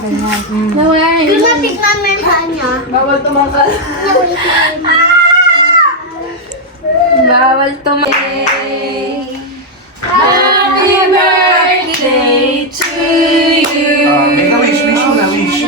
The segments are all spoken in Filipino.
ganyan. Naway. Tignan mo yung saan niya. Bawal tumakal. Bawal tumakal. Happy birthday to you. Make a wish, wish mo na, wish.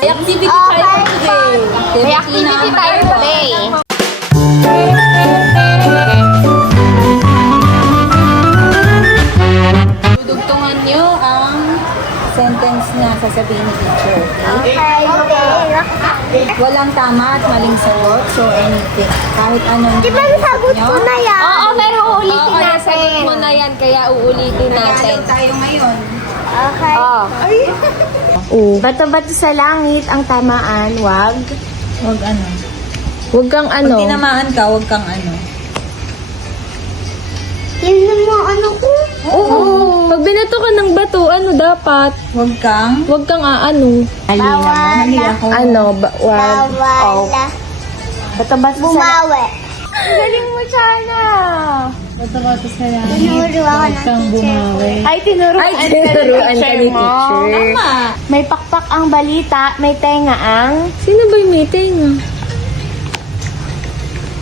May activity tayo today. May activity tayo today. Dudugtungan nyo ang sentence na sasabihin ni teacher. Okay. Walang tama at maling sagot. So, anything. Kahit anong Di ba nasagot ko na yan? Oo, pero uulitin Oo, natin. nasagot mo na yan, kaya uulitin natin. tayo ngayon. Okay. Bato-bato sa langit ang tamaan, wag. Huwag ano. Huwag kang Pag tinamaan ka, huwag kang ano. Yun mo ano ko. Oo. Pag binato ka ng bato, ano dapat? Huwag kang. Huwag kang aano. Bawal. Ano, wag. Bawal. Bato-bato sa Bumawi. Ang galing mo, Chana. Bato-bato sa langit. Tinuro ako ng teacher. Ay, tinuruan ka ni teacher. Tama. May pakpak ang balita, may tenga ang... Sino ba yung may tenga?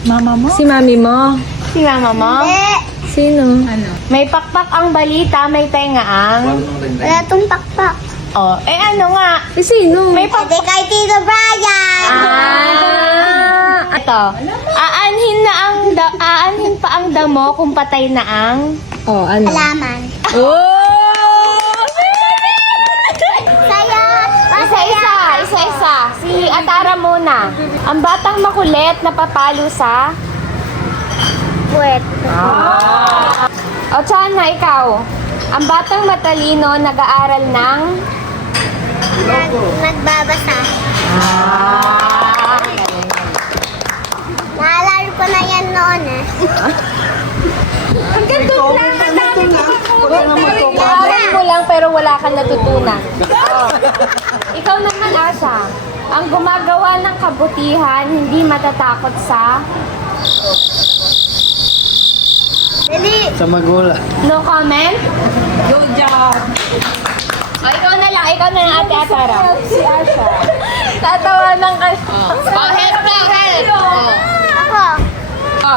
Mama mo? Si mami mo? Si mama mo? Eh, Sino? Ano? May pakpak ang balita, may tenga ang... wala tong pakpak. Oh, ano nga? Sino? May Pwede kay Tito Brian. Ito. Aanhin pa ang damo kung patay na ang... Oh, ano? Halaman. Oh! Saya. Isa-isa. Si Atara muna. Ang batang makulit na papalo sa... Puwet. O, Chana, ikaw. Ang batang matalino nag-aaral ng... Nagbabasa. Naalala ko na yan noon eh. Nag-aaral mo lang pero wala kang natutunan. Oh. Ikaw naman, Asha. Ang gumagawa ng kabutihan, hindi matatakot sa... Dali. Sa magulang. No comment? Good job. O, ikaw na lang, Ate Atara. Si Asha. Tatawanan ka. Help. Ako.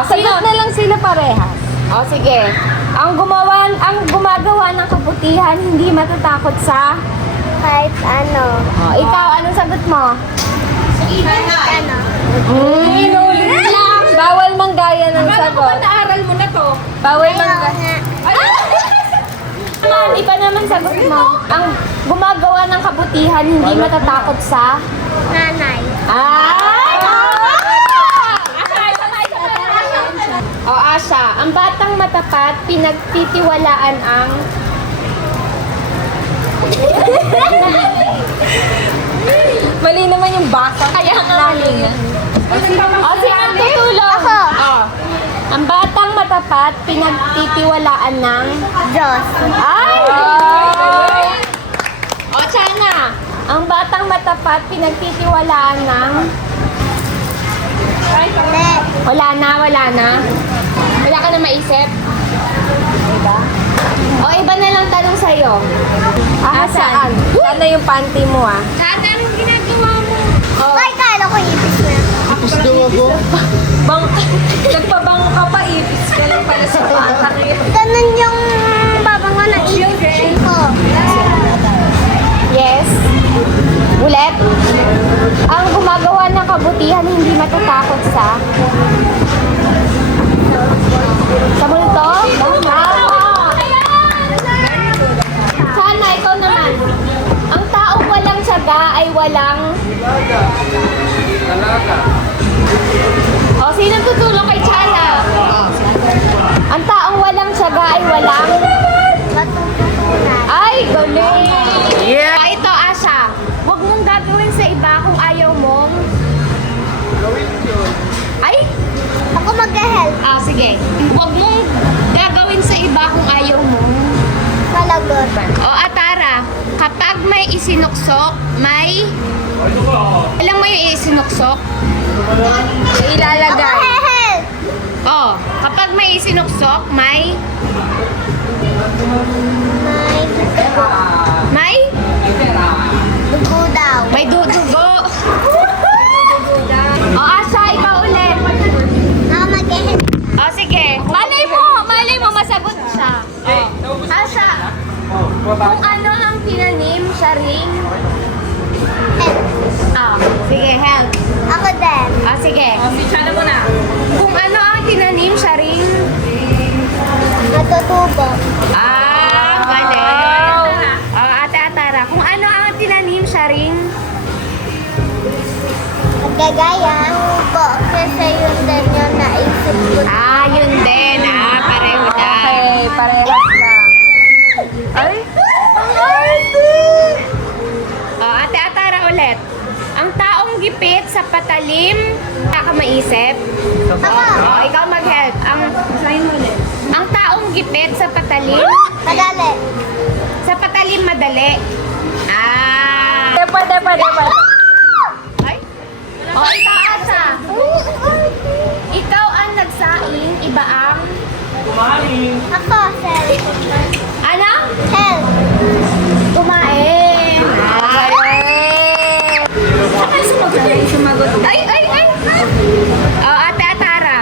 Sagot na lang sila parehas. O, sige. Ang gumagawa ng kabutihan, hindi matatakot sa... Kahit ano. O, ikaw, anong sagot mo? Ano. Inulit lang. Bawal manggaya ng sagot. Naaral mo na to. Bawal Ayaw manggaya. nga. Iba naman sagot mo. Ang gumagawa ng kabutihan, hindi matatakot sa... Nanay. Ay! O, Asha, ang batang matapat, pinagtitiwalaan ang... Mali naman yung basa. Kaya nga mali. O, sino tutulong? Ako. Ang batang matapat, pinagtitiwalaan ng... Diyos. Ay! O, Chana, ang batang matapat, pinagtitiwalaan ng... Hindi. Wala na. Wala ka na maisip? Diba? O, iba na lang tanong sa'yo. Saan? Sana yung panty mo, ah. Dati, anong ginagawa mo? Oh. Ay, kala ko ipis na. Tapos daw ako. Nagpabango ka pa, ipis ka lang pala sa patak. Ganun yung babango ng ipis ko. Yes. Ulit. Ang gumagawa ng kabutihan hindi matatakot sa... Sa multo? Tama. Sana, ikaw naman. Ang taong walang tiyaga ay walang... O, sinong tutulong kay Chana? Ang taong walang tiyaga ay walang... Matututunan. Ay, galing! Yeah. Ito, Asha. Huwag mong gagawin sa iba kung ayaw mong... Ay! Ako mag-help. Sige. Huwag mong gagawin sa iba kung ayaw mong... Malagot. O, Atara, kapag may isinuksok, may... Alam mo yung isinuksok? Ako help. O, kapag may isinuksok, may... May May? dugo daw. May dudugo. O, Asha, ikaw ulit. Ako mag-help. O, sige. Malay mo, masagot siya. O, Asha, kung ano ang tinanim, siya ring... Sige, help. Ako din. Sige. Si Chana muna. Kung ano ang tinanim, siya ring... Matutubo. Galing. Ate Atara, kung ano ang tinanim, siya ring... Magagaya. Tubo. Kasi yun din yung naisip ko. Yun din. Pareho na. Okay, parehas lang. Ay? Ate Atara ulit. Ang taong gipit sa patalim, ka maisip. Ako. Ikaw mag-help. Ang taong gipit sa patalim, Madali. sa patalim madali. Pwede. Ay. Ikaw, Asa. Ikaw ang nagsaing, iba ang... Ako, help. Ano? Help. Kumain. Ay! Ate Atara,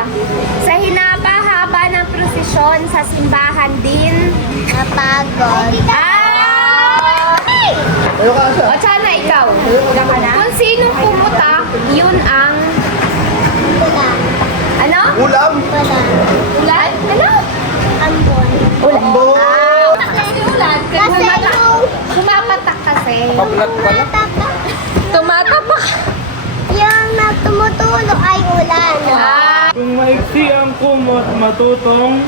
sa hinaba-haba ng prosesyon sa simbahan din. Napagod. Ayaw ka siya. Chana, ikaw. Kung sinong pumuta, yun ang... Wala. Ano? Ulam. Wala. Ulan? Ano? Ambon. Ambo. Kasi ulan. Kasi yung... Sumapatak kasi. Pablat pala. Tumatapak. Yung tumutulo ay ulan. Kung maiksi ang kumot, matutong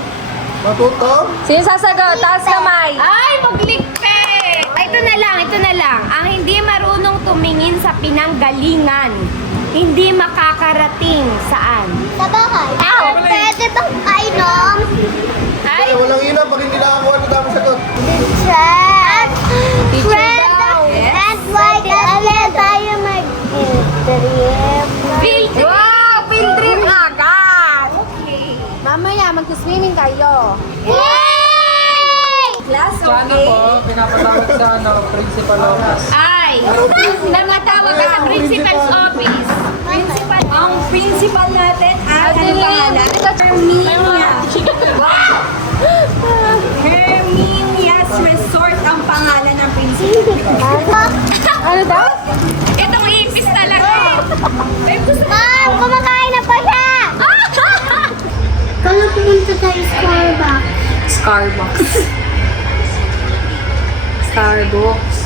Matutong. Sino sasagot? Taas kamay. Ay, magligpit! Ito na lang. Ang hindi marunong tumingin sa pinanggalingan, hindi makakarating saan? Sa bahay. Pwede bang kainom? Ay, Walang ina pag hindi nakakuha na tama sagot. Teacher. Teacher daw. And why kaya tayo mag-trip? field trip! Wow! Field trip agad! Okay. Mamaya, mag-swimming kayo. Yay! Class, okay? pinapatawag sa principal office. Ay, namatawag ka sa principal's office. Ang principal natin ay ano pangalan? Herminia. Herminia's Resort ang pangalan ng principal. Ano daw? Itong ipis talaga. Ay, gusto Mom, kumakain na pa siya! Kala pumunta tayo sa Starbucks. Starbucks.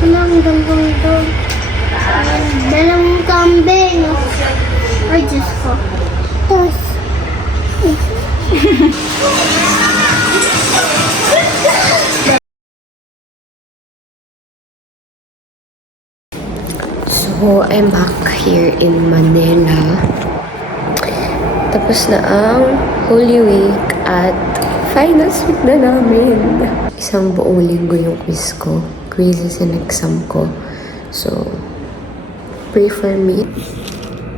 Ang gandang doon. Dalawang kambing. Ay, Diyos ko. Tapos, So, I'm back here in Manila. Tapos na ang Holy Week at finals week na namin. Isang buong linggo yung quiz ko. Quizzes and exam ko. So, pray for me.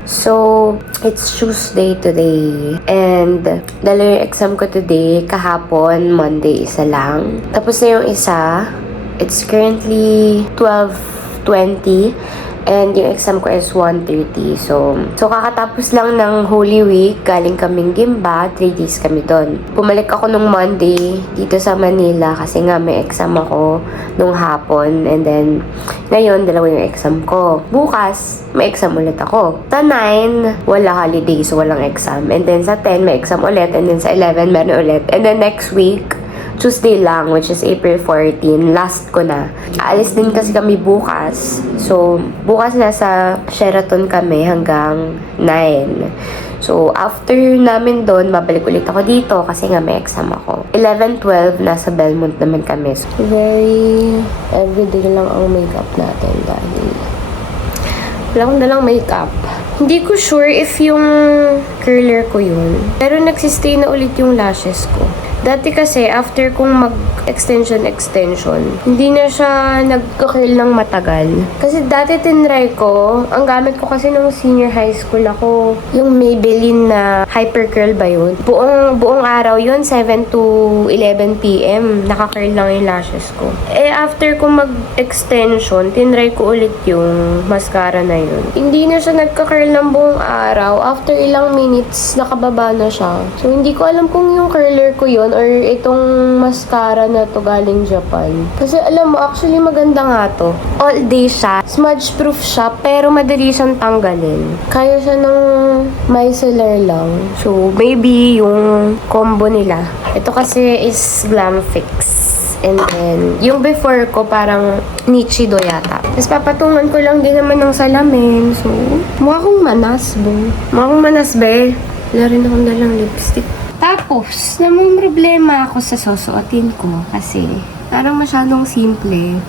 So, it's Tuesday today. And, dala yung exam ko today. Kahapon, Monday, isa lang. Tapos na yung isa. It's currently 12:20. And yung exam ko is 1:30. So kakatapos lang ng Holy Week. Galing kaming Gimba. 3 days kami doon. Pumalik ako nung Monday dito sa Manila kasi nga may exam ako nung hapon. And then, ngayon, dalawa yung exam ko. Bukas, may exam ulit ako. Sa 9, wala holiday, so walang exam. And then sa 10, may exam ulit. And then sa 11, meron ulit. And then next week, Tuesday lang, which is April 14. Last ko na. Aalis din kasi kami bukas. So, bukas nasa Sheraton kami hanggang 9. So, after namin doon, babalik ulit ako dito kasi nga may exam ako. 11-12, nasa Belmont naman kami. So, very everyday lang ang makeup natin dahil wala akong dalang makeup. Hindi ko sure if yung curler ko yun. Pero nagsistay na ulit yung lashes ko. Dati kasi, after kong mag-extension, hindi na siya nagka-curl ng matagal. Kasi dati tinry ko, ang gamit ko kasi nung senior high school ako, yung Maybelline na Hyper Curl ba yun? Buong araw yun, 7 to 11 p.m. Naka-curl lang yung lashes ko. Eh, after kong mag-extension, tinry ko ulit yung mascara na yun. Hindi na siya nagka-curl ng buong araw. After ilang minutes, nakababa na siya. So, hindi ko alam kung yung curler ko yun or itong mascara na to galing Japan. Kasi alam mo, actually maganda nga to. All day siya. Smudge proof siya, pero madali siyang tanggalin. Kaya siya ng micellar lang. So, maybe yung combo nila. Ito kasi is Glam Fix. And then, yung before ko parang Nichido yata. Tapos papatungan ko lang din naman ng salamin. So, mukha kong manas, bo. Mukha kong manas, be. Wala rin akong dalang lipstick. Tapos, namang problema ako sa susuotin ko kasi parang masyadong simple.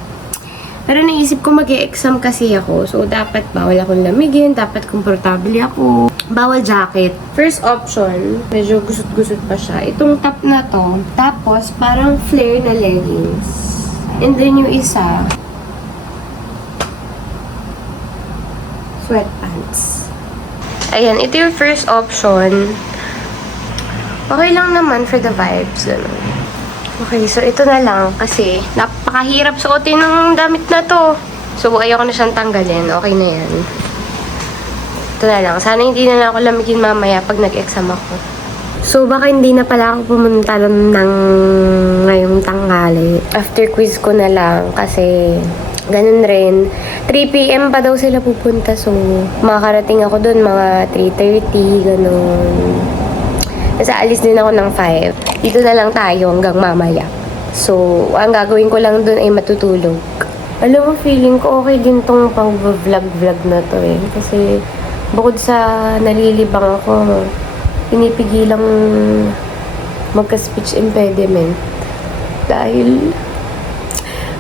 Pero naisip ko mag-e-exam kasi ako. So, dapat bawal akong lamigin, dapat komportable ako. Bawal jacket. First option, medyo gusot-gusot pa siya. Itong top na to. Tapos, parang flare na leggings. And then yung isa, sweatpants. Ayan, ito yung first option. Okay lang naman for the vibes. Ganun. Okay, so ito na lang kasi napakahirap suotin ng damit na to. So, ayoko na siyang tanggalin. Okay na yan. Ito na lang. Sana hindi na lang ako lamigin mamaya pag nag-exam ako. So, baka hindi na pala ako pumunta ng ngayong tanghali. After quiz ko na lang kasi ganun rin. 3 p.m. pa daw sila pupunta. So, makakarating ako dun mga 3:30, ganun. Kasi alis din ako ng 5. Dito na lang tayo hanggang mamaya. So, ang gagawin ko lang dun ay matutulog. Alam mo, feeling ko okay din tong pang-vlog na to eh. Kasi bukod sa nalilibang ako, pinipigilang magka-speech impediment. Dahil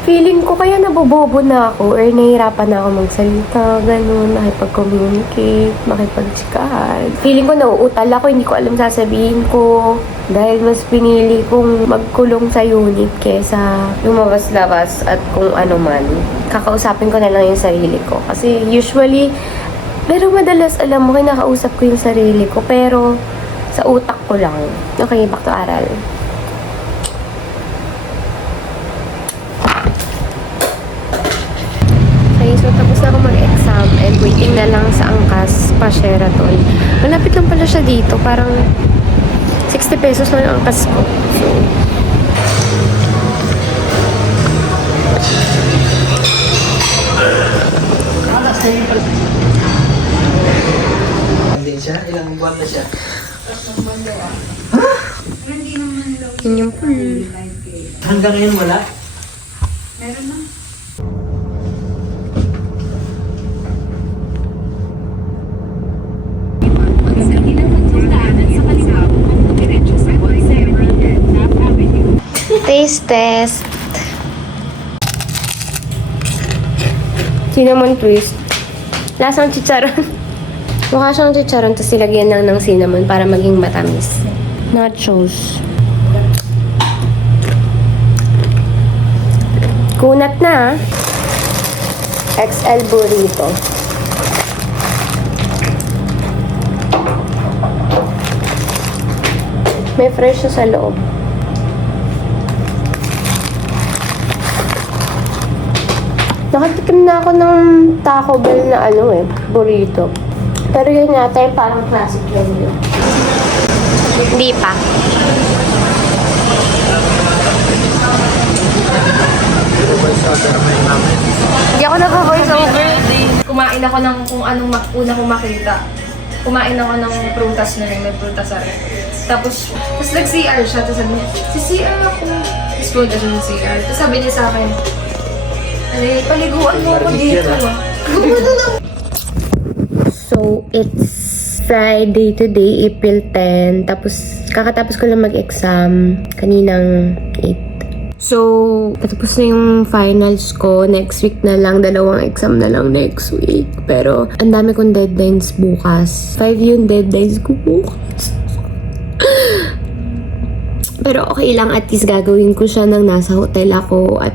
feeling ko kaya nabobobo na ako or nahihirapan na ako magsalita, ganun, makipag-communicate, makipag-chikahan. Feeling ko nauutal ako, hindi ko alam sasabihin ko. Dahil mas pinili kong magkulong sa unit kesa lumabas-labas at kung ano man. Kakausapin ko na lang yung sarili ko. Kasi usually, pero madalas alam mo, kinakausap ko yung sarili ko. Pero sa utak ko lang. Okay, back to aral. So, tapos na ako mag-exam and waiting na lang sa angkas pa Sheraton. Malapit lang pala siya dito. Parang 60 pesos na yung angkas ko. So, Hindi siya? Ilang buwan na siya? yun yung pool. Hanggang ngayon wala? Taste test. Cinnamon twist. Lasang chicharon. Mukha siyang chicharon, tapos silagyan lang ng cinnamon para maging matamis. Nachos. Kunat na. XL burrito. May fresh siya sa loob. Nakatikim na ako ng Taco Bell na burrito. Pero yun yata yung parang classic lang yun. Hindi pa. Hindi ako nag-voice over. Kumain ako ng kung anong una kong makita. Kumain ako ng prutas na rin. May prutas sa rin. Tapos nag-CR siya. Tapos sabi niya, si CR ako. Tapos punta siya sa CR. Tapos sabi niya sa akin, paliguan mo ako dito. So, it's Friday today, April 10. Tapos, kakatapos ko lang mag-exam kaninang 8. So, natapos na yung finals ko. Next week na lang. 2 exam na lang next week. Pero, ang dami kong deadlines bukas. 5 yung deadlines ko bukas. Pero okay lang. At least gagawin ko siya nang nasa hotel ako at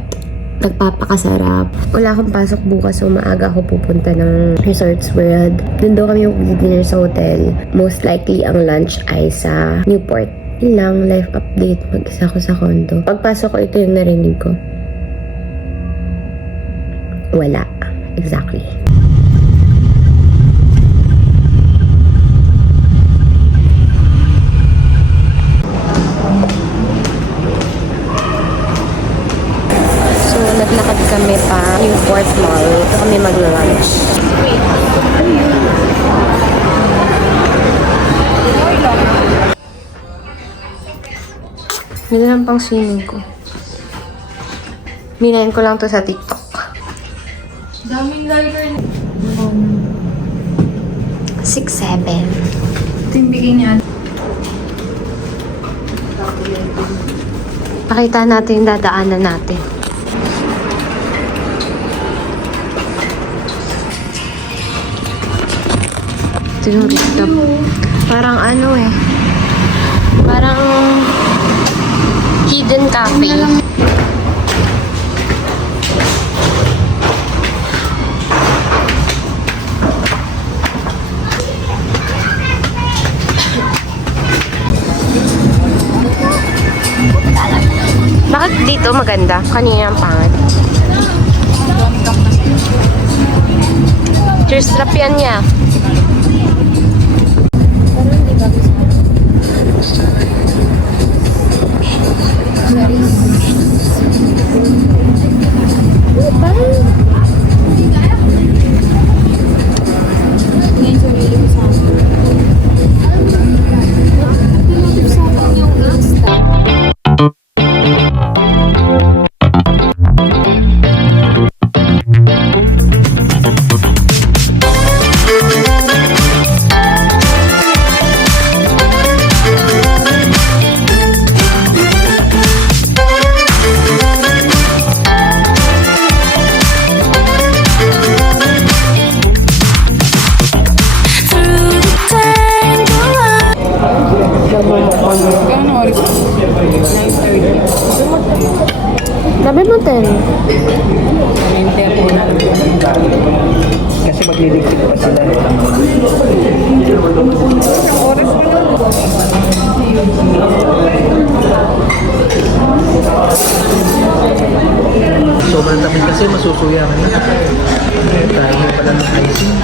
nagpapakasarap. Wala akong pasok bukas, so maaga ako pupunta ng Resorts World. Doon daw kami mag-dinner sa hotel. Most likely, ang lunch ay sa Newport. Yun lang, life update. Mag-isa ko sa condo. Pagpasok ko, ito yung narinig ko. Wala. Exactly. Naglakad kami pa Newport Mall. Ito kami mag-lunch. Yun lang pang swimming ko. Minayin ko lang to sa TikTok. Daming lighter. 6-7. Ito yung bigay niya. Pakita natin yung dadaanan natin. Ito yung rooftop. Parang ano eh. Parang hidden cafe. Bakit dito maganda? Kanina ang pangit. Cheers, trap yan niya. Sabi mo 10. Kasi magliligpit pa sila. Sobrang tamis kasi masusuyangan na. Tayo pala ng icing.